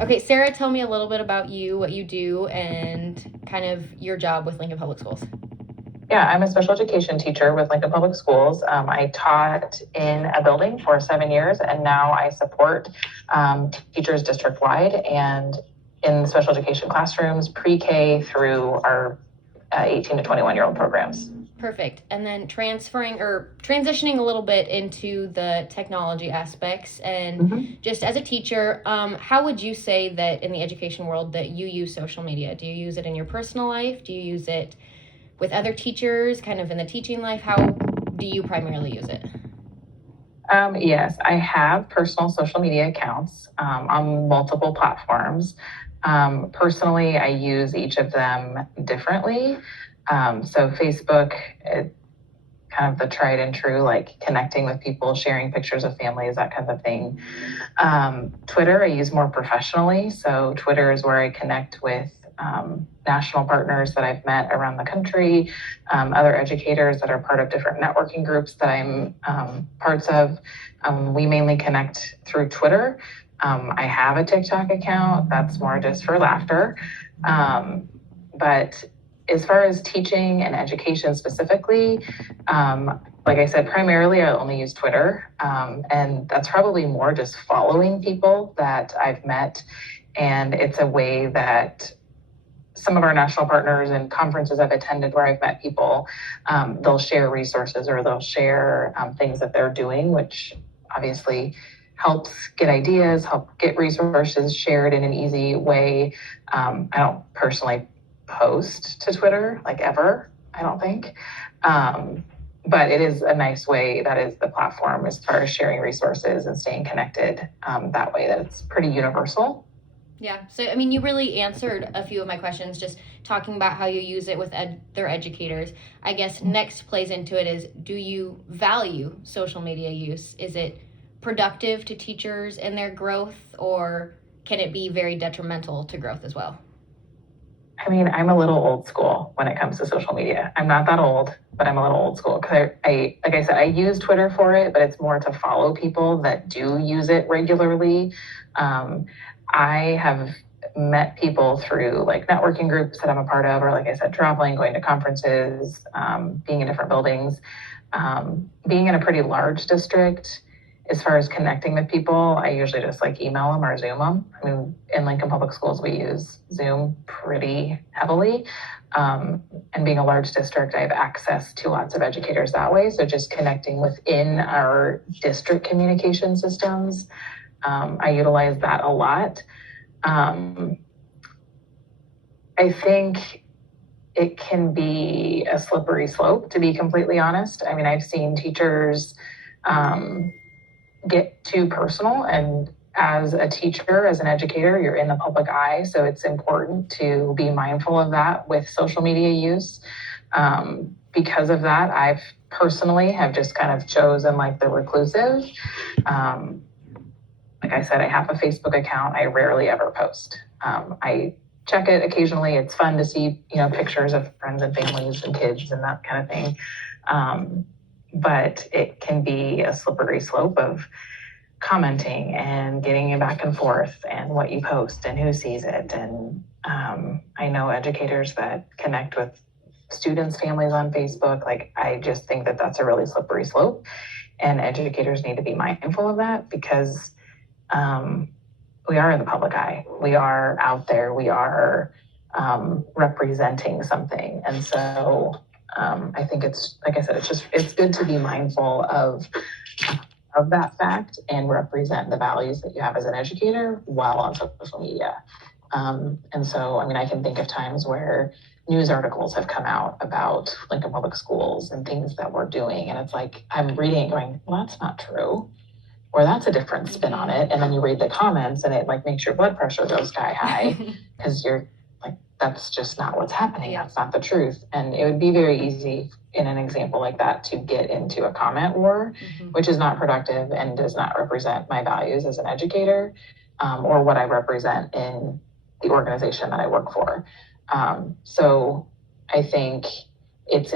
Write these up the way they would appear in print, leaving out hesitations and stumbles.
Okay, Sarah, tell me a little bit about you, what you do, and kind of your job with Lincoln Public Schools. Yeah, I'm a special education teacher with Lincoln Public Schools. I taught in a building for 7 years, and now I support teachers district wide and in special education classrooms, pre K through our 18 to 21-year-old programs. Perfect. And then transferring or transitioning a little bit into the technology aspects, and just as a teacher, how would you say that in the education world that you use social media? Do you use it in your personal life? Do you use it with other teachers, kind of in the teaching life? How do you primarily use it? Yes, I have personal social media accounts on multiple platforms. Personally, I use each of them differently. So Facebook, kind of the tried and true, like connecting with people, sharing pictures of families, that kind of thing. Twitter, I use more professionally. So Twitter is where I connect with national partners that I've met around the country, other educators that are part of different networking groups that I'm parts of. We mainly connect through Twitter. I have a TikTok account that's more just for laughter. But as far as teaching and education specifically, like I said, primarily I only use Twitter. And that's probably more just following people that I've met. And it's a way that some of our national partners and conferences I've attended where I've met people, they'll share resources or they'll share things that they're doing, which obviously helps get ideas, help get resources shared in an easy way. I don't personally post to Twitter like ever, I don't think. But it is a nice way, that is the platform as far as sharing resources and staying connected that way, that it's pretty universal. Yeah. So, I mean, you really answered a few of my questions just talking about how you use it with their educators. I guess next plays into it is, do you value social media use? Is it productive to teachers and their growth, or can it be very detrimental to growth as well? I mean, I'm a little old school when it comes to social media. I'm not that old, but I'm a little old school because like I said, I use Twitter for it, but it's more to follow people that do use it regularly. Um, I have met people through like networking groups that I'm a part of, or like I said, traveling, going to conferences, being in different buildings, being in a pretty large district. As far as connecting with people, I usually just like email them or Zoom them. I mean, in Lincoln Public Schools, we use Zoom pretty heavily. And being a large district, I have access to lots of educators that way. So just connecting within our district communication systems, I utilize that a lot. I think it can be a slippery slope, to be completely honest. I mean, I've seen teachers um, get too personal, and as a teacher, as an educator, you're in the public eye, so it's important to be mindful of that with social media use. Because of that, I've personally have just kind of chosen like the reclusive. um, like I said, I have a Facebook account. I rarely ever post. I check it occasionally. It's fun to see, pictures of friends and families and kids and that kind of thing. um, but it can be a slippery slope of commenting and getting it back and forth and what you post and who sees it. And I know educators that connect with students' families on Facebook. Like, I just think that that's a really slippery slope. And educators need to be mindful of that because um, we are in the public eye. We are out there. We are representing something. And so I think it's, like I said, it's good to be mindful of that fact and represent the values that you have as an educator while on social media. And so, I mean, I can think of times where news articles have come out about Lincoln Public Schools and things that we're doing. And it's like, I'm reading it going, well, that's not true. Or that's a different spin on it. And then you read the comments and it like makes your blood pressure go sky high because you're like, that's just not what's happening. Yeah. That's not the truth. And it would be very easy in an example like that to get into a comment war, which is not productive and does not represent my values as an educator, or what I represent in the organization that I work for. So I think it's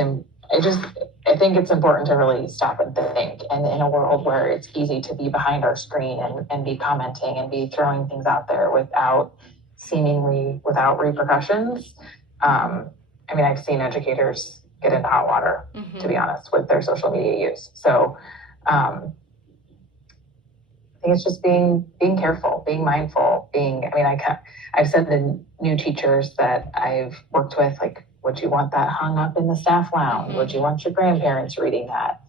I think it's important to really stop and think. And in a world where it's easy to be behind our screen and be commenting and be throwing things out there without seemingly without repercussions, I mean, I've seen educators get into hot water, to be honest, with their social media use. So I think it's just being careful, being mindful, I've said to new teachers that I've worked with, like, would you want that hung up in the staff lounge? Would you want your grandparents reading that?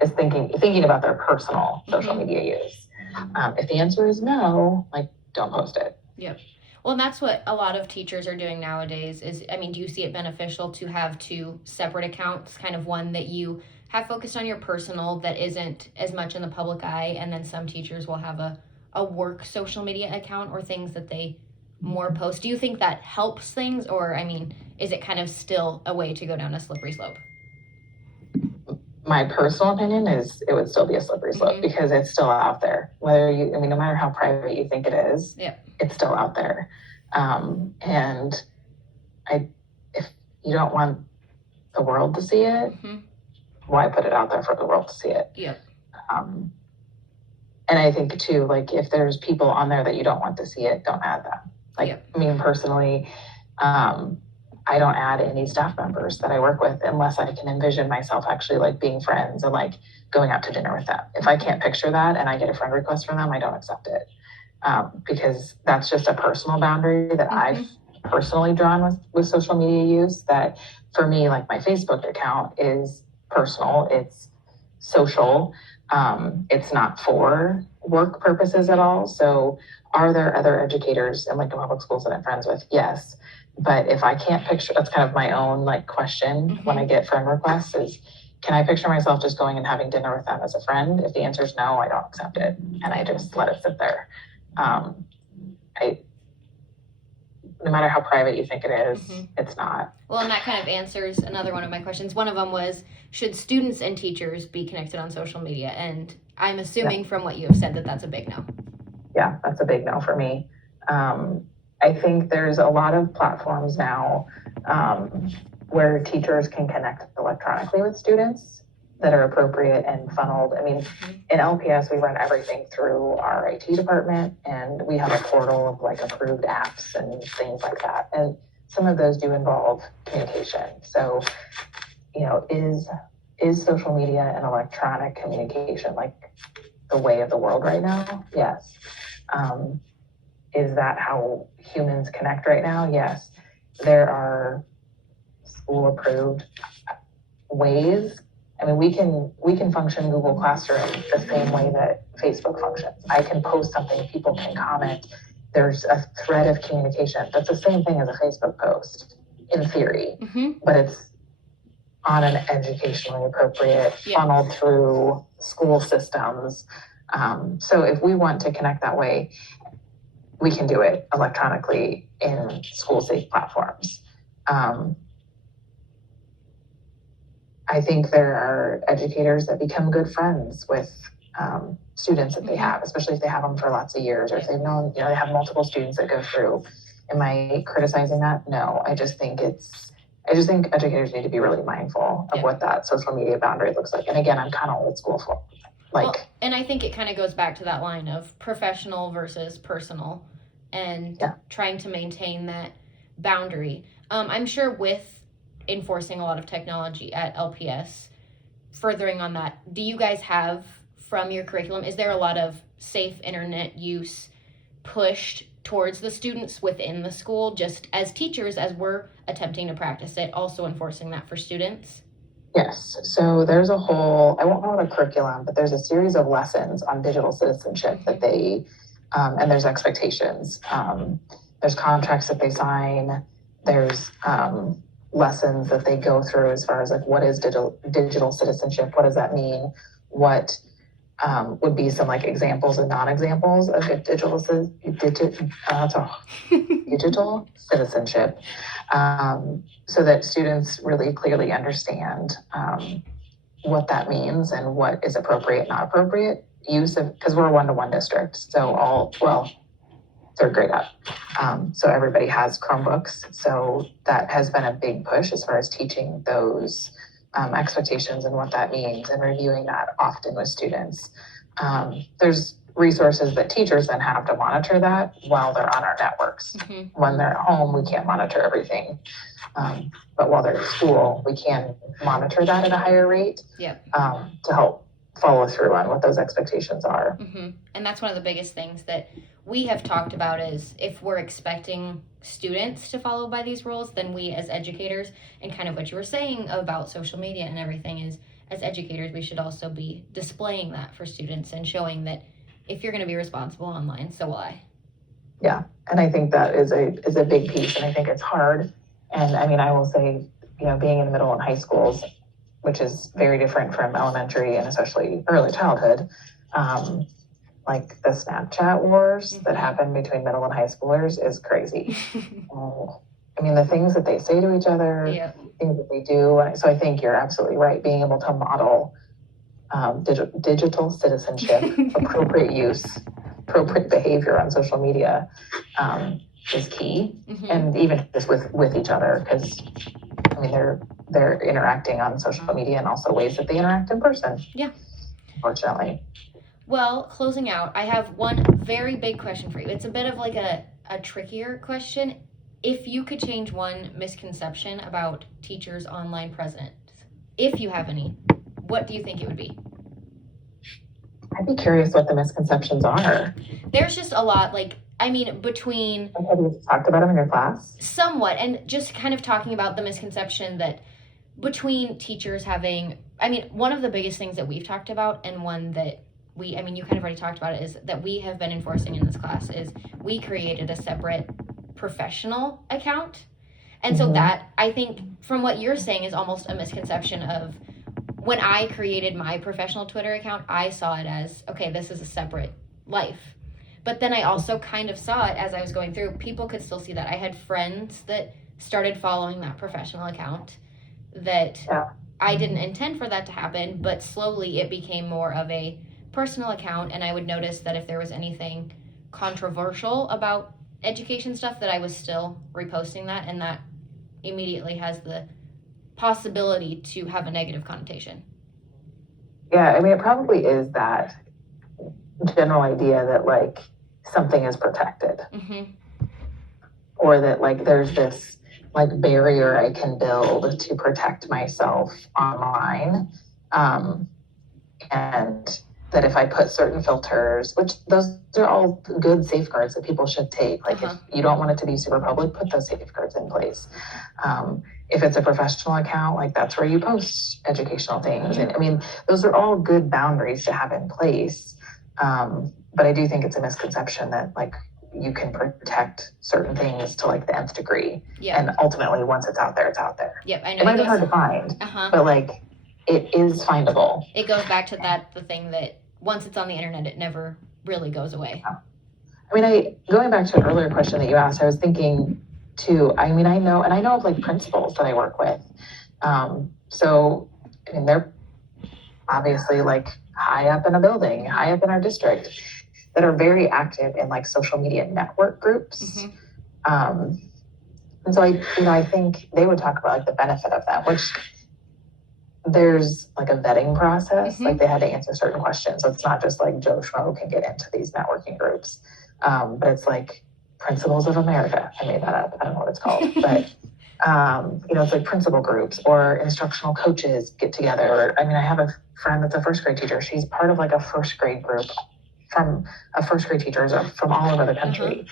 Is thinking about their personal social media use. If the answer is no, like, don't post it. Yep. Well, and that's what a lot of teachers are doing nowadays is, I mean, do you see it beneficial to have two separate accounts, kind of one that you have focused on your personal that isn't as much in the public eye, and then some teachers will have a work social media account or things that they more post? Do you think that helps things, or, I mean, is it kind of still a way to go down a slippery slope? My personal opinion is it would still be a slippery slope because it's still out there. No matter how private you think it is, it's still out there. And if you don't want the world to see it, why put it out there for the world to see it? Yep. And I think too, like, if there's people on there that you don't want to see it, don't add them. Like, me personally, I don't add any staff members that I work with unless I can envision myself actually, like, being friends and, like, going out to dinner with them. If I can't picture that and I get a friend request from them, I don't accept it. Because that's just a personal boundary that I've personally drawn with social media use, that for me, like, my Facebook account is personal, it's social, it's not for work purposes at all. So are there other educators in Lincoln Public Schools that I'm friends with? Yes. But if I can't picture, that's kind of my own, like, question when I get friend requests is, can I picture myself just going and having dinner with them as a friend? If the answer is no, I don't accept it. And I just let it sit there. No matter how private you think it is, it's not. Well, and that kind of answers another one of my questions. One of them was, should students and teachers be connected on social media? And I'm assuming from what you have said that that's a big no. Yeah, that's a big no for me. I think there's a lot of platforms now where teachers can connect electronically with students that are appropriate and funneled. I mean, in LPS, we run everything through our IT department, and we have a portal of, like, approved apps and things like that. And some of those do involve communication. So, is social media and electronic communication, like, the way of the world right now? Yes. Is that how humans connect right now? Yes. There are school-approved ways. I mean, we can function Google Classroom the same way that Facebook functions. I can post something, people can comment. There's a thread of communication. That's the same thing as a Facebook post, in theory, but it's on an educationally appropriate, funneled through school systems. So if we want to connect that way, we can do it electronically in school-safe platforms. I think there are educators that become good friends with students that they have, especially if they have them for lots of years, or if they've known, they have multiple students that go through. Am I criticizing that? No, I just think educators need to be really mindful of what that social media boundary looks like. And again, I'm kind of old school for, and I think it kind of goes back to that line of professional versus personal, and trying to maintain that boundary. I'm sure with enforcing a lot of technology at LPS, furthering on that, do you guys have from your curriculum, is there a lot of safe internet use pushed towards the students within the school, just as teachers, as we're attempting to practice it, also enforcing that for students? Yes. So there's a whole, I won't call it a curriculum, but there's a series of lessons on digital citizenship that they, and there's expectations. There's contracts that they sign. There's lessons that they go through as far as, like, what is digital citizenship? What does that mean? What would be some, like, examples and non-examples of digital citizenship, so that students really clearly understand what that means and what is appropriate, not appropriate use of, because we're a one-to-one district. So third grade up. So everybody has Chromebooks. So that has been a big push as far as teaching those expectations and what that means and reviewing that often with students. There's resources that teachers then have to monitor that while they're on our networks. Mm-hmm. When they're at home, we can't monitor everything. But while they're at school, we can monitor that at a higher rate. Yep. To help follow through on what those expectations are. Mm-hmm. And that's one of the biggest things that we have talked about is if we're expecting students to follow by these rules, then we as educators, and kind of what you were saying about social media and everything is, as educators, we should also be displaying that for students and showing that if you're going to be responsible online, so will I. Yeah, and I think that is a big piece, and I think it's hard. And I mean, I will say, you know, being in the middle and high schools, which is very different from elementary and especially early childhood, like the Snapchat wars that happen between middle and high schoolers is crazy. I mean, the things that they say to each other, Yep. things that they do. So I think you're absolutely right. Being able to model digital citizenship, appropriate use, appropriate behavior on social media is key. Mm-hmm. And even just with each other, because I mean, they're interacting on social media and also ways that they interact in person. Yeah. Unfortunately. Well, closing out, I have one very big question for you. It's a bit of like a trickier question. If you could change one misconception about teachers' online presence, if you have any, what do you think it would be? I'd be curious what the misconceptions are. There's just a lot, like, I mean, between... Have you talked about them in your class? Somewhat, and just kind of talking about the misconception that between teachers having... I mean, one of the biggest things that we've talked about, and one that you kind of already talked about it, is that we have been enforcing in this class, is we created a separate professional account. And so that, I think, from what you're saying, is almost a misconception of when I created my professional Twitter account, I saw it as, okay, this is a separate life. But then I also kind of saw it as I was going through. People could still see that. I had friends that started following that professional account that I didn't intend for that to happen, but slowly it became more of a personal account, and I would notice that if there was anything controversial about education stuff, that I was still reposting that, and that immediately has the possibility to have a negative connotation. Yeah, I mean, it probably is that general idea that like something is protected, or that like there's this like barrier I can build to protect myself online, and that if I put certain filters, which those are all good safeguards that people should take. Like if you don't want it to be super public, put those safeguards in place. If it's a professional account, like that's where you post educational things. And I mean, those are all good boundaries to have in place. But I do think it's a misconception that like you can protect certain things to like the nth degree. Yeah. And ultimately, once it's out there, it's out there. Yep, I know. It might be hard to find, but like it is findable. It goes back to the thing that once it's on the internet, it never really goes away. I mean, going back to an earlier question that you asked, I was thinking too, I mean, I know of like principals that I work with. So, I mean, they're obviously like high up in a building, high up in our district, that are very active in like social media network groups. And so I think they would talk about like the benefit of that, which there's like a vetting process. Like they had to answer certain questions. So it's not just like Joe Schmo can get into these networking groups. But it's like Principals of America. I made that up. I don't know what it's called, but it's like principal groups or instructional coaches get together. I mean, I have a friend that's a first grade teacher. She's part of like a first grade group from first grade teachers from all over the country.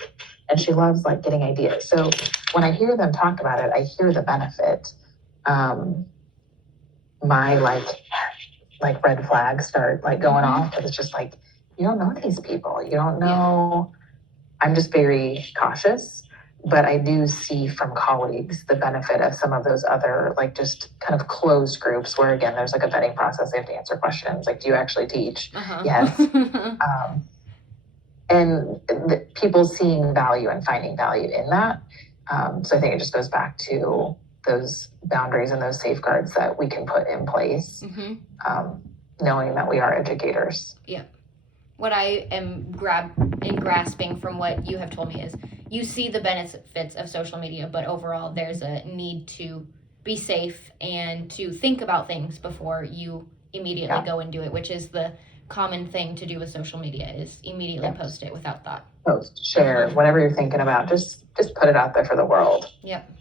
And she loves like getting ideas. So when I hear them talk about it, I hear the benefit. My like red flags start like going off, because it's just like, you don't know these people. You don't know. I'm just very cautious, but I do see from colleagues the benefit of some of those other like just kind of closed groups where again, there's like a vetting process. They have to answer questions. Like, do you actually teach? Yes. And people seeing value and finding value in that. So I think it just goes back to those boundaries and those safeguards that we can put in place, knowing that we are educators. Yeah. what I am grasping from what you have told me is you see the benefits of social media, but overall there's a need to be safe and to think about things before you immediately go and do it, which is the common thing to do with social media, is immediately post it without thought. Post, share, whatever you're thinking about, just put it out there for the world. Yep.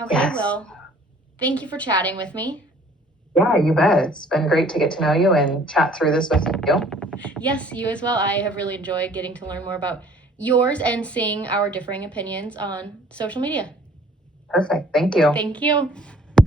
Okay, well, thank you for chatting with me. Yeah, you bet. It's been great to get to know you and chat through this with you. Yes, you as well. I have really enjoyed getting to learn more about yours and seeing our differing opinions on social media. Perfect. Thank you. Thank you.